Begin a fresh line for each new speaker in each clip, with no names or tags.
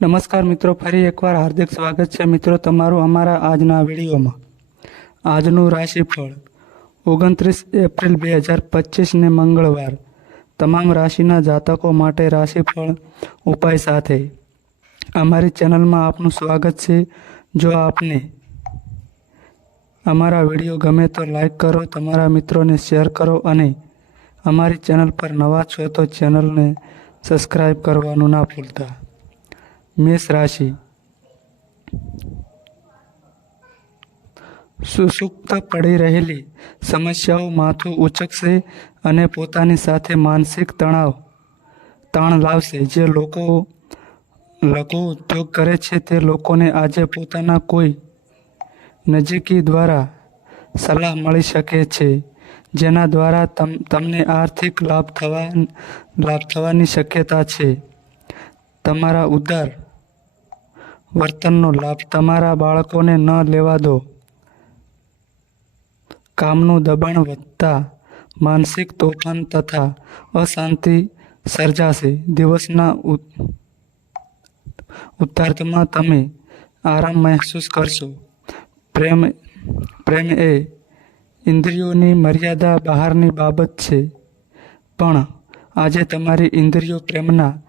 નમસ્કાર મિત્રો, ફરી એકવાર હાર્દિક સ્વાગત છે મિત્રો તમારું અમારા આજના વિડીયોમાં. આજનું રાશિફળ ઓગણત્રીસ એપ્રિલ બે હજાર પચીસને મંગળવાર. તમામ રાશિના જાતકો માટે રાશિફળ ઉપાય સાથે. અમારી ચેનલમાં આપનું સ્વાગત છે. જો આપને અમારા વીડિયો ગમે તો લાઈક કરો, તમારા મિત્રોને શેર કરો અને અમારી ચેનલ પર નવા છો તો ચેનલને સબસ્ક્રાઈબ કરવાનું ના ભૂલતા. મેષ રાશિ સુસુપ્ત પડી રહેલી સમસ્યાઓ માથું ઉચકશે અને પોતાની સાથે માનસિક તણાવ, તાણ લાવશે. જે લોકો, લઘુ ઉદ્યોગ કરે છે, તે લોકોને આજે પોતાના કોઈ નજીકી દ્વારા સલાહ મળી શકે છે, જેના દ્વારા તમ, તમને આર્થિક લાભ થવા, લાભ થવાની શક્યતા છે. તમારા ઉદાર વર્તનનો લાભ તમારા બાળકોને ન લેવા દો. કામનું દબાણ વધતા માનસિક તોફાન તથા અશાંતિ સર્જાશે. દિવસના ઉ- ઉત્તરાર્ધમાં તમે આરામ મહેસૂસ કરશો. પ્રેમ પ્રેમ એ ઇન્દ્રિયોની મર્યાદા બહારની બાબત છે. પણ આજે તમારી ઇન્દ્રિયો પ્રેમના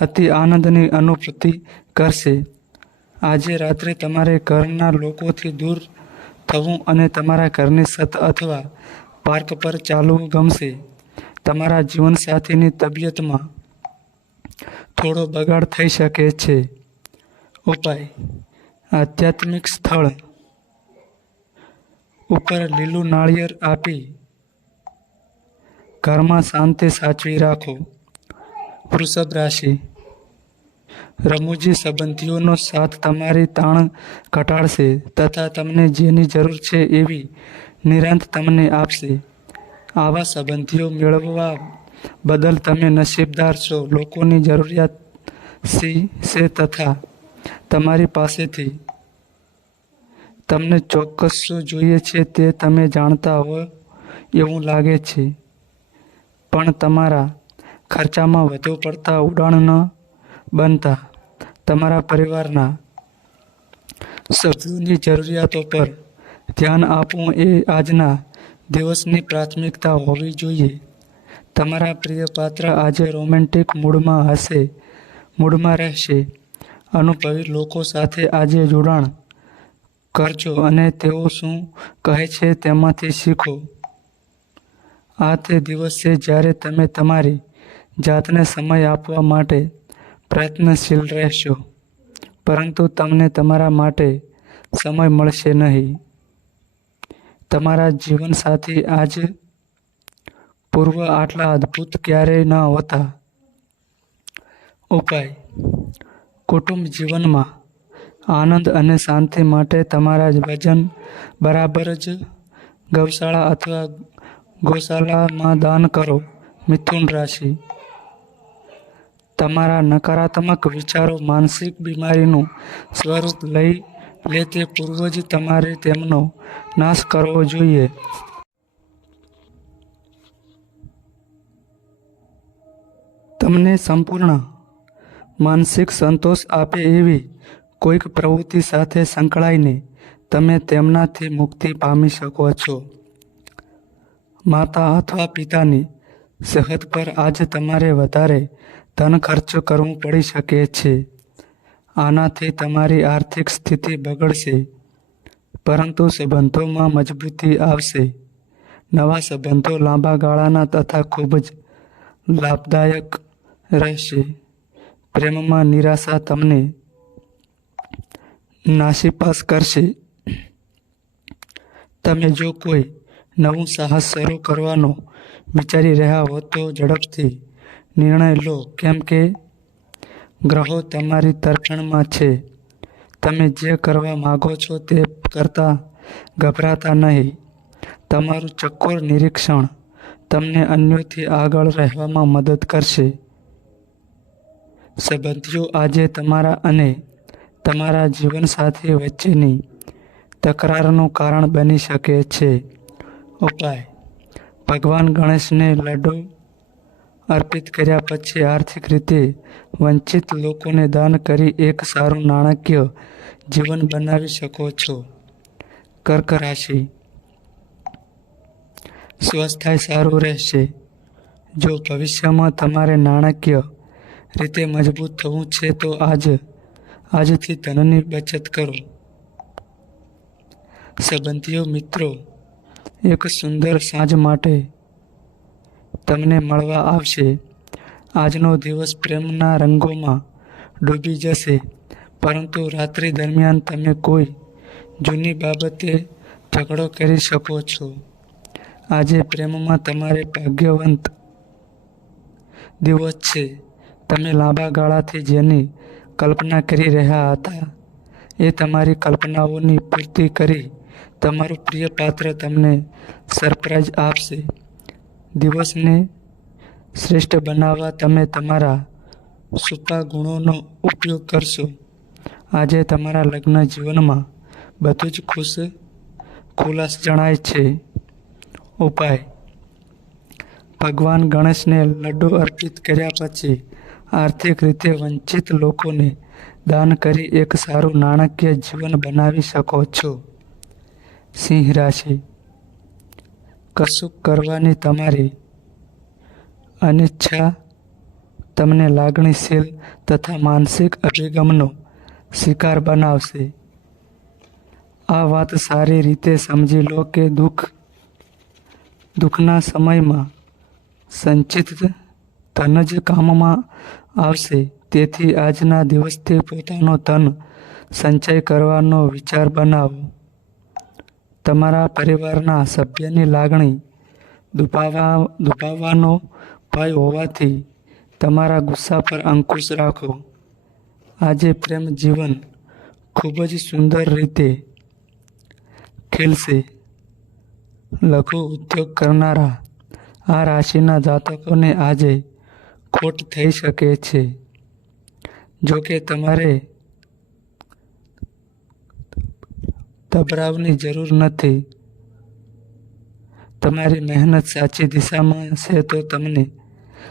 અતિ આનંદની અનુભૂતિ કરશે. આજે રાત્રે તમારે ઘરના લોકોથી દૂર થવું અને તમારા ઘરની છત અથવા પાર્ક પર ચાલવું ગમશે. તમારા જીવનસાથીની તબિયતમાં થોડો બગાડ થઈ શકે છે. ઉપાય. આધ્યાત્મિક સ્થળ. ઉપર લીલું નાળિયેર આપી ઘરમાં શાંતિ સાચવી રાખો. વૃષભ રાશિ. રમૂજી સંબંધીઓનો સાથ તમારી તાણ ઘટાડશે તથા તમને જેની જરૂર છે એવી નિરાંત તમને આપશે. આવા સંબંધીઓ મેળવવા બદલ તમે નસીબદાર છો. લોકોની જરૂરિયાત છે તથા તમારી પાસેથી તમને ચોક્કસ શું જોઈએ છે તે તમે જાણતા હો એવું લાગે છે. પણ તમારા ખર્ચામાં વધુ પડતા ઉડાણ ન બનતા. તમારા પરિવારના સભ્યોની જરૂરિયાતો પર ધ્યાન આપવું એ આજના દિવસની પ્રાથમિકતા હોવી જોઈએ. તમારા પ્રિય પાત્ર આજે રોમેન્ટિક મૂડમાં હશે, મૂડમાં રહેશે. અનુભવી લોકો સાથે આજે જોડાણ કરજો અને તેઓ શું કહે છે તેમાંથી શીખો. આ તે દિવસ છે જ્યારે તમે તમારી જાતને સમય આપવા માટે પ્રયત્નશીલ રહેશો, પરંતુ તમને તમારા માટે સમય મળશે નહીં. તમારા જીવનસાથી આજ પૂર્વ આટલા અદ્ભુત ક્યારેય ન હોતા. ઉપાય. કુટુંબ જીવનમાં આનંદ અને શાંતિ માટે તમારા વજન બરાબર જ ગૌશાળા અથવા ગૌશાળામાં દાન કરો, મિથુન રાશિ. તમારા નકારાત્મક વિચારો માનસિક બીમારીનું સ્વરૂપ લઈ લે તે પૂર્વ જ તમારે તેમનો નાશ કરવો જોઈએ. તમને સંપૂર્ણ માનસિક સંતોષ આપે એવી કોઈક પ્રવૃત્તિ સાથે સંકળાઈને તમે તેમનાથી મુક્તિ પામી શકો છો. માતા અથવા પિતાની સેહત પર આજે તમારે વધારે ધન ખર્ચ કરવું પડી શકે છે. આનાથી તમારી આર્થિક સ્થિતિ બગડશે. પરંતુ સંબંધોમાં મજબૂતી આવશે. નવા સંબંધો લાંબા ગાળાના તથા ખૂબ જ લાભદાયક રહેશે. પ્રેમમાં નિરાશા તમને નાસીપાસ કરશે. તમે જો કોઈ નવું સાહસ શરૂ કરવાનો વિચારી રહ્યા હો તો ઝડપથી નિર્ણય લો, કેમ કે ગ્રહો તમારી તરફેણમાં છે. તમે જે કરવા માગો છો તે કરતાં ગભરાતા નહીં. તમારું ચક્કોર નિરીક્ષણ તમને અન્યોથી આગળ રહેવામાં મદદ કરશે. સંબંધીઓ, આજે તમારા અને તમારા જીવનસાથી વચ્ચેની તકરારનું કારણ બની શકે છે. ઉપાય. ભગવાન ગણેશને લડ્ડુ અર્પિત કર્યા પછી આર્થિક રીતે વંચિત લોકોને દાન કરી એક સારું નાણાકીય જીવન બનાવી શકો છો. કર્ક રાશિ. સ્વસ્થાય સારું રહેશે. જો ભવિષ્યમાં તમારે નાણાકીય રીતે મજબૂત થવું છે તો આજ, આજથી ધનની બચત કરો. સંબંધીઓ મિત્રો એક સુંદર સાંજ માટે તમને મળવા આવશે. આજનો દિવસ પ્રેમના રંગોમાં ડૂબી જશે, પરંતુ રાત્રિ દરમિયાન તમે કોઈ જૂની બાબતે ઝઘડો કરી શકો છો. આજે પ્રેમમાં તમારે ભાગ્યવંત દિવસ છે. તમે લાંબા ગાળાથી જેની કલ્પના કરી રહ્યા હતા, એ તમારી કલ્પનાઓની પૂર્તિ કરી તમારું પ્રિય પાત્ર તમને સરપ્રાઈઝ આપશે. દિવસને શ્રેષ્ઠ બનાવવા તમે તમારા સુપા ગુણોનો ઉપયોગ કરશો. આજે તમારા લગ્ન જીવનમાં બધું જ ખુશ, ખુલાસ જણાય છે. ઉપાય. ભગવાન ગણેશને લડ્ડુ અર્પિત કર્યા પછી આર્થિક રીતે વંચિત લોકોને દાન કરી એક સારું નાણાકીય જીવન બનાવી શકો છો. સિંહ રાશિ. કશુંક કરવાની તમારી અનિચ્છા, તમને લાગણીશીલ તથા માનસિક અભિગમનો શિકાર બનાવશે. આ વાત સારી રીતે સમજી લો કે દુઃખ, દુઃખના સમયમાં સંચિત ધન જ કામમાં આવશે. તેથી આજના દિવસથી પોતાનો ધન સંચય કરવાનો વિચાર બનાવો. તમારા પરિવારના સભ્યની લાગણી દુભાવા દુભાવવાનો ભય હોવાથી તમારા ગુસ્સા પર અંકુશ રાખો. આજે પ્રેમ જીવન ખૂબ જ સુંદર રીતે ખીલશે. લઘુ ઉદ્યોગ કરનારા આ રાશિના જાતકોને આજે ખોટ થઈ શકે છે. જો કે તમારે ગભરાવની જરૂર નથી. તમારી મહેનત સાચી દિશામાં છે તો તમને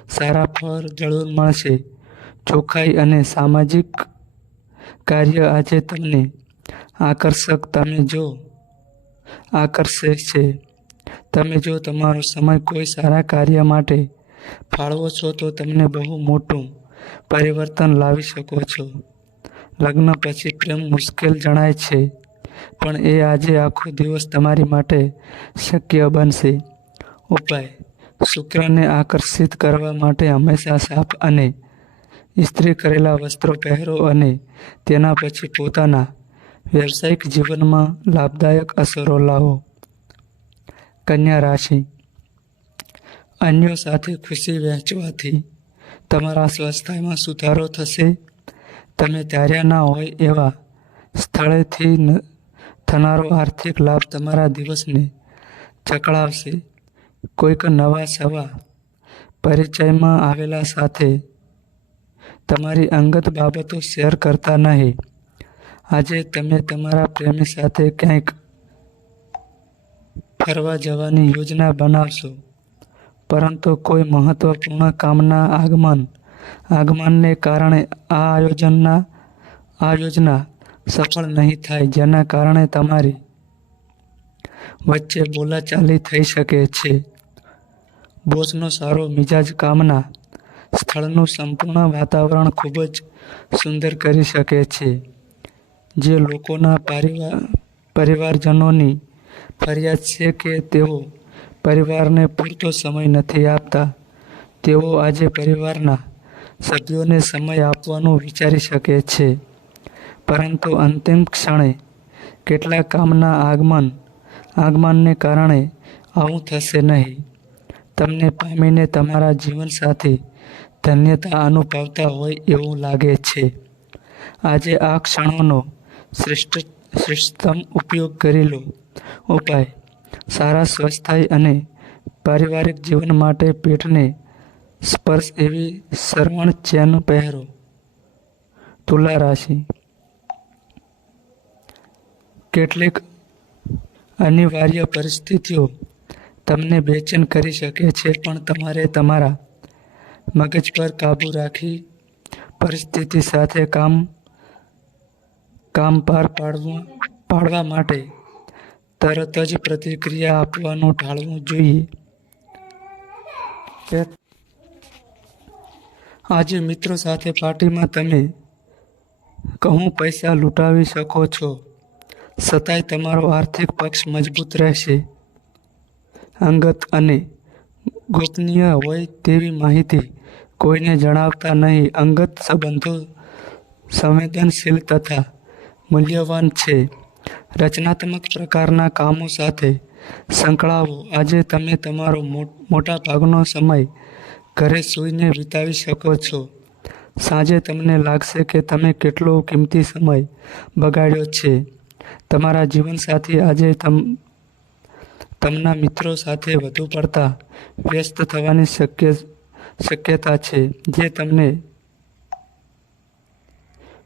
સારા ફળ જરૂર મળશે. ચોખ્ખાઈ અને સામાજિક કાર્ય આજે તમને આકર્ષક. તમે જો આકર્ષે છે. તમે જો તમારો સમય કોઈ સારા કાર્ય માટે ફાળવો છો તો તમને બહુ મોટું પરિવર્તન લાવી શકો છો. લગ્ન પછી પ્રેમ મુશ્કેલ જણાય છે. પણ એ આજે આખો દિવસ તમારી માટે શક્ય બનશે. ઉપાય. શુક્રને આકર્ષિત કરવા માટે હંમેશા સાફ અને ઇસ્ત્રી કરેલા વસ્ત્રો પહેરો અને તેના પછી પોતાના વ્યવસાયિક જીવનમાં લાભદાયક અસરો લાવો. કન્યા રાશિ. અન્યો સાથે ખુશી વહેંચવાથી તમારા સ્વાસ્થ્યમાં સુધારો થશે. તમે ધાર્યા ના હોય એવા સ્થળેથી થનારો આર્થિક લાભ તમારા દિવસને ચકળાવશે કોઈક નવા સવા પરિચયમાં આવેલા સાથે તમારી અંગત બાબતો શેર કરતા નહીં. આજે તમે તમારા પ્રેમી સાથે ક્યાંક ફરવા જવાની યોજના બનાવશો. પરંતુ કોઈ મહત્વપૂર્ણ કામના આગમન, આગમનને કારણે આ આયોજનના, આ યોજના સફળ નહીં થાય, જેના કારણે તમારી વચ્ચે બોલાચાલી થઈ શકે છે. બોસનો સારો મિજાજ કામના સ્થળનું સંપૂર્ણ વાતાવરણ ખૂબ જ સુંદર કરી શકે છે, જે લોકોના પરિવાર પરિવારજનોની ફરિયાદ છે કે તેઓ પરિવારને પૂરતો સમય નથી આપતા. તેઓ આજે પરિવારના સભ્યોને સમય આપવાનું વિચારી શકે છે. પરંતુ અંતિમ ક્ષણે કેટલા કામના આગમન, આગમનને કારણે આવું થશે નહીં. તમને પામીને તમારા જીવન સાથે ધન્યતા અનુભવતા હોય એવું લાગે છે. આજે આ ક્ષણોનો શ્રેષ્ઠ, શ્રેષ્ઠતમ ઉપયોગ કરી લો. ઉપાય, સારા સ્વસ્થાય અને પારિવારિક જીવન માટે પેટને સ્પર્શ એવી સરવણ ચેન પહેરો. તુલા રાશિ કેટલીક અનિવાર્ય પરિસ્થિતિઓ તમને બેચેન કરી શકે છે, પણ તમારે તમારા મગજ પર કાબૂ રાખી પરિસ્થિતિ સાથે કામ કામ પાર પાડવું, પાડવા માટે તરત જ પ્રતિક્રિયા આપવાનું ટાળવું જોઈએ. આજે મિત્રો સાથે પાર્ટીમાં તમે કહું પૈસા લૂંટાવી શકો છો. છતાંય તમારો આર્થિક પક્ષ મજબૂત રહેશે. અંગત અને ગોપનીય હોય તેવી માહિતી કોઈને જણાવતા નહીં. અંગત સંબંધો સંવેદનશીલ તથા મૂલ્યવાન છે. રચનાત્મક પ્રકારના કામો સાથે સંકળાવો. આજે તમે તમારો મોટા ભાગનો સમય ઘરે સૂઈને વિતાવી શકો છો. સાંજે તમને લાગશે કે તમે કેટલો કિંમતી સમય બગાડ્યો છે. તમારા જીવનસાથી આજે તમ, તમના મિત્રો સાથે વધુ પડતા વ્યસ્ત થવાની શક્ય, શક્યતા છે, જે તમને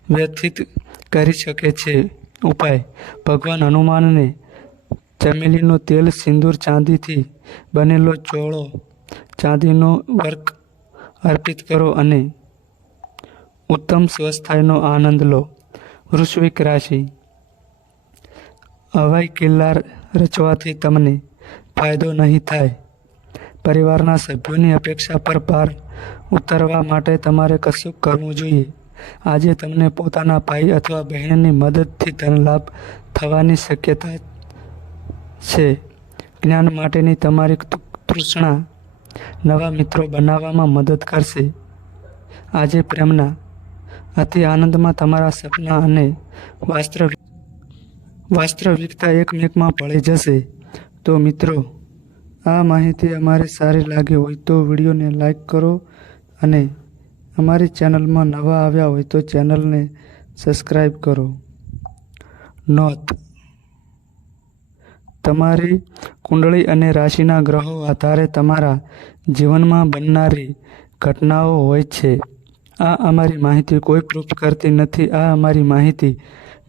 વ્યથિત કરી શકે છે. ઉપાય. ભગવાન હનુમાનને ચમેલીનું તેલ સિંદૂર ચાંદીથી બનેલો ચોળો ચાંદીનો વર્ક અર્પિત કરો અને ઉત્તમ સ્વસ્થાયનો આનંદ લો. વૃશ્વિક રાશિ. હવાઈ કિલ્લા રચવાથી તમને ફાયદો નહીં થાય. પરિવારના સભ્યોની અપેક્ષા પર ભાર ઉતારવા માટે તમારે કશું કરવું જોઈએ. આજે તમને પોતાના ભાઈ અથવા બહેનની મદદથી ધનલાભ થવાની શક્યતા છે. જ્ઞાન માટેની તમારી તૃષ્ણા નવા મિત્રો બનાવવામાં મદદ કરશે. આજે પ્રેમના અતિ આનંદમાં તમારા સપના અને વાસ્તવિક વાસ્તવિકતા એકમેકમાં ભળી જશે. તો મિત્રો, આ માહિતી અમારે સારી લાગી હોય તો વિડીયોને લાઈક કરો અને અમારી ચેનલમાં નવા આવ્યા હોય તો ચેનલને સબસ્ક્રાઈબ કરો. નોંધ, તમારી કુંડળી અને રાશિના ગ્રહો આધારે તમારા જીવનમાં બનનારી ઘટનાઓ હોય છે. આ અમારી માહિતી કોઈ પ્રૂફ કરતી નથી. આ અમારી માહિતી